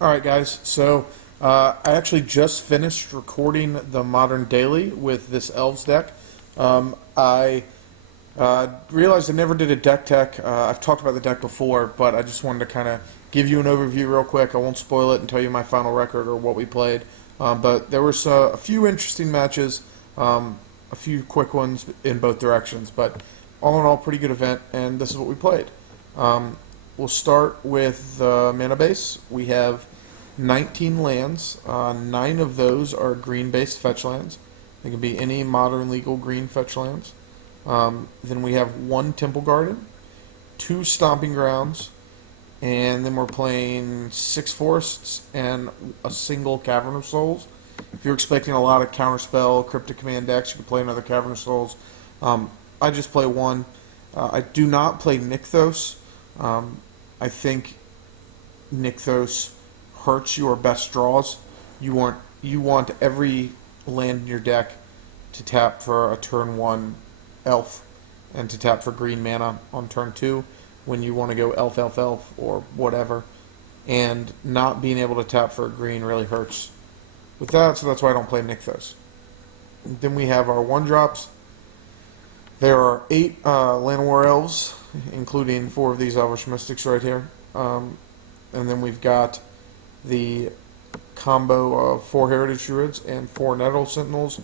Alright, guys, so I actually just finished recording the Modern Daily with this Elves deck. I realized I never did a deck tech. I've talked about the deck before, but I just wanted to kind of give you an overview real quick. I won't spoil it and tell you my final record or what we played. But there was a few interesting matches, a few quick ones in both directions, but all in all, pretty good event, and this is what we played. We'll start with the mana base. We have 19 lands. 9 of those are green-based fetch lands. They can be any modern legal green fetch lands. Then we have 1 Temple Garden, 2 Stomping Grounds, and then we're playing 6 Forests and a single Cavern of Souls. If you're expecting a lot of Counterspell, Cryptic Command decks, you can play another Cavern of Souls. I just play 1. I do not play Nykthos. I think Nykthos hurts your best draws. You want every land in your deck to tap for a turn 1 elf and to tap for green mana on turn 2 when you want to go elf elf elf or whatever, and not being able to tap for a green really hurts with that, so that's why I don't play Nykthos. Then we have our 1-drops. There are 8 Llanowar Elves, including 4 of these Elvish Mystics right here. And then we've got the combo of 4 Heritage Druids and 4 Nettle Sentinels,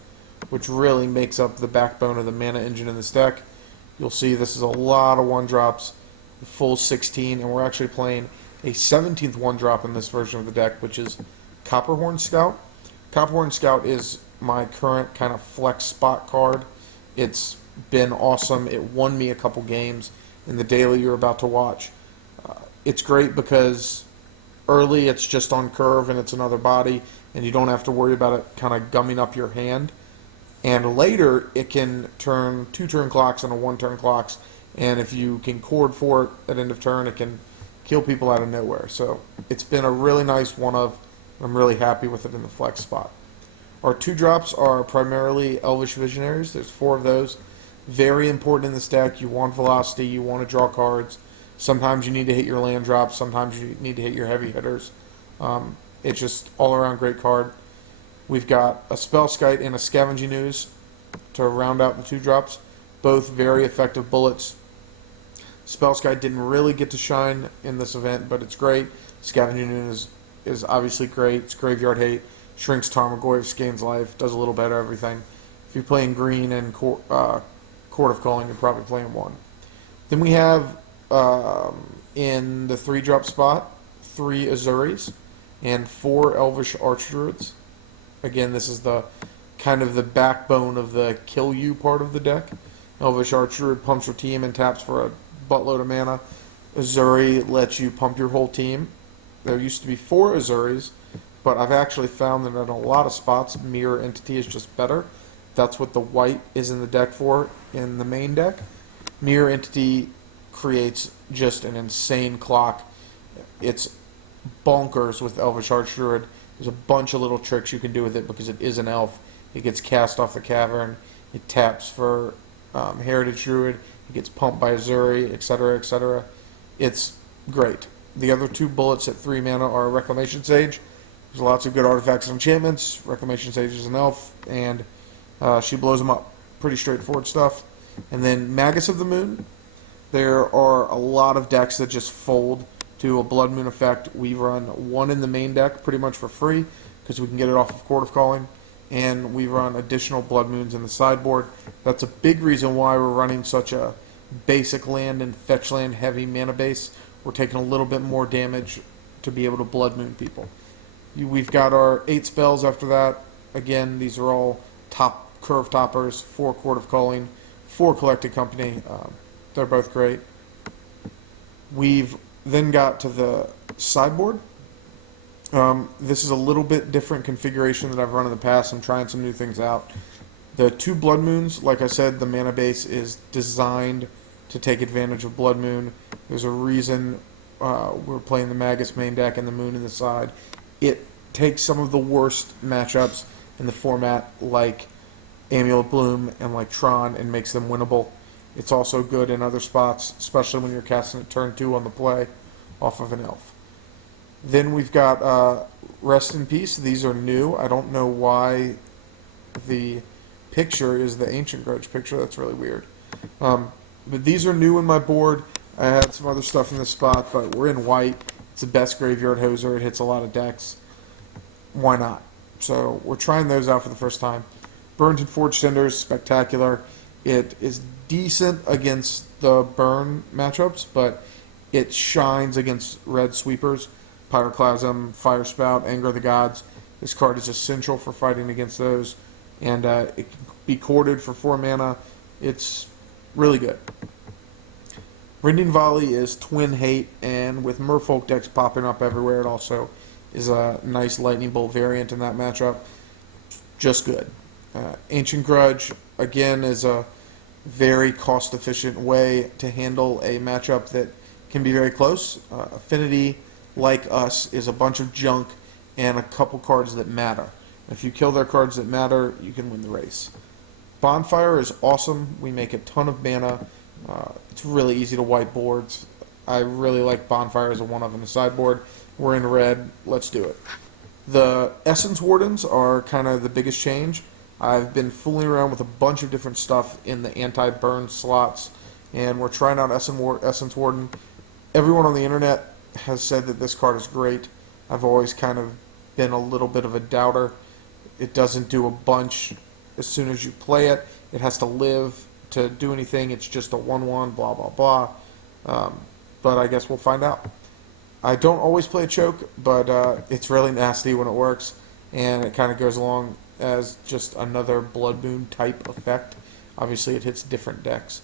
which really makes up the backbone of the mana engine in this deck. You'll see this is a lot of 1-drops, the full 16, and we're actually playing a 17th 1-drop in this version of the deck, which is Copperhorn Scout. Copperhorn Scout is my current kind of flex spot card. It's been awesome. It won me a couple games in the daily you're about to watch. It's great because early it's just on curve and it's another body, and you don't have to worry about it kind of gumming up your hand. And later it can turn 2 turn clocks into 1 turn clocks, and if you can cord for it at end of turn, it can kill people out of nowhere. So it's been a really nice one of. I'm really happy with it in the flex spot. Our 2-drops are primarily Elvish Visionaries. There's 4 of those. Very important in this deck. You want velocity, you want to draw cards. Sometimes you need to hit your land drops, sometimes you need to hit your heavy hitters. It's just all around great card. We've got a Spellskite and a Scavenging Ooze to round out the 2-drops. Both very effective bullets. Spellskite didn't really get to shine in this event, but it's great. Scavenging Ooze is obviously great. It's Graveyard Hate, shrinks Tarmogoyf, gains life, does a little better everything. If you're playing green and Court of Calling, you're probably playing 1. Then we have in the 3-drop spot 3 Azuris and 4 Elvish Archdruids. Again, this is the kind of the backbone of the kill you part of the deck. Elvish Archdruid pumps your team and taps for a buttload of mana. Azuri lets you pump your whole team. There used to be 4 Azuris, but I've actually found that in a lot of spots, Mirror Entity is just better. That's what the white is in the deck for in the main deck. Mirror Entity creates just an insane clock. It's bonkers with Elvish Archdruid. There's a bunch of little tricks you can do with it because it is an elf. It gets cast off the cavern. It taps for Heritage Druid. It gets pumped by Azuri, etc., etc. It's great. The other 2 bullets at 3 mana are Reclamation Sage. There's lots of good artifacts and enchantments. Reclamation Sage is an elf, and she blows them up. Pretty straightforward stuff. And then Magus of the Moon. There are a lot of decks that just fold to a Blood Moon effect. We run 1 in the main deck pretty much for free because we can get it off of Court of Calling, and we run additional Blood Moons in the sideboard. That's a big reason why we're running such a basic land and fetch land heavy mana base. We're taking a little bit more damage to be able to Blood Moon people. We've got our 8 spells after that. Again, these are all top curve toppers. 4 Court of Calling, 4 Collected Company. They're both great. We've then got to the sideboard. This is a little bit different configuration that I've run in the past. I'm trying some new things out. The 2 Blood Moons, like I said, the mana base is designed to take advantage of Blood Moon. There's a reason we're playing the Magus main deck and the Moon in the side. It takes some of the worst matchups in the format, like Amulet Bloom and like Tron, and makes them winnable. It's also good in other spots, especially when you're casting it turn 2 on the play off of an elf. Then we've got Rest in Peace. These are new. I don't know why the picture is the Ancient Grudge picture. That's really weird. But these are new in my board. I had some other stuff in this spot, but we're in white. It's the best graveyard hoser. It hits a lot of decks. Why not? So we're trying those out for the first time. Burnt and Forged Cinders, spectacular. It is decent against the burn matchups, but it shines against red sweepers. Pyroclasm, Fire Spout, Anger of the Gods. This card is essential for fighting against those, and it can be corded for 4 mana. It's really good. Rending Volley is twin hate, and with Merfolk decks popping up everywhere, it also is a nice Lightning Bolt variant in that matchup. Just good. Ancient Grudge, again, is a very cost-efficient way to handle a matchup that can be very close. Affinity, like us, is a bunch of junk and a couple cards that matter. If you kill their cards that matter, you can win the race. Bonfire is awesome. We make a ton of mana. It's really easy to wipe boards. I really like Bonfire as a one-of in the sideboard. We're in red. Let's do it. The Essence Wardens are kind of the biggest change. I've been fooling around with a bunch of different stuff in the anti-burn slots, and we're trying out Essence Warden. Everyone on the internet has said that this card is great. I've always kind of been a little bit of a doubter. It doesn't do a bunch as soon as you play it. It has to live to do anything. It's just a 1/1, blah, blah, blah. But I guess we'll find out. I don't always play a choke, but it's really nasty when it works, and it kind of goes along as just another Blood Moon type effect. Obviously, it hits different decks.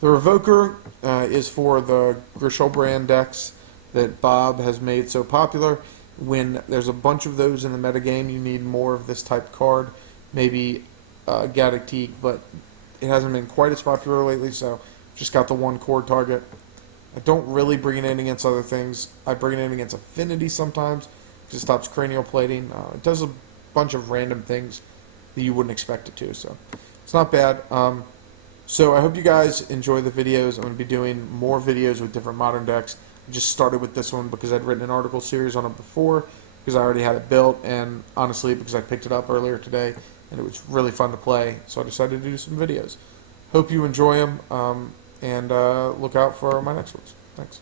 The Revoker is for the Grishelbrand decks that Bob has made so popular. When there's a bunch of those in the metagame, you need more of this type card. Maybe Gaddock Teak, but it hasn't been quite as popular lately, so just got the one core target. I don't really bring it in against other things. I bring it in against Affinity sometimes, because it stops cranial plating. It does a bunch of random things that you wouldn't expect it to, so it's not bad. So I hope you guys enjoy the videos. I'm going to be doing more videos with different modern decks. I just started with this one because I'd written an article series on it before, because I already had it built, and honestly because I picked it up earlier today and it was really fun to play, so I decided to do some videos. Hope you enjoy them, and look out for my next ones. Thanks.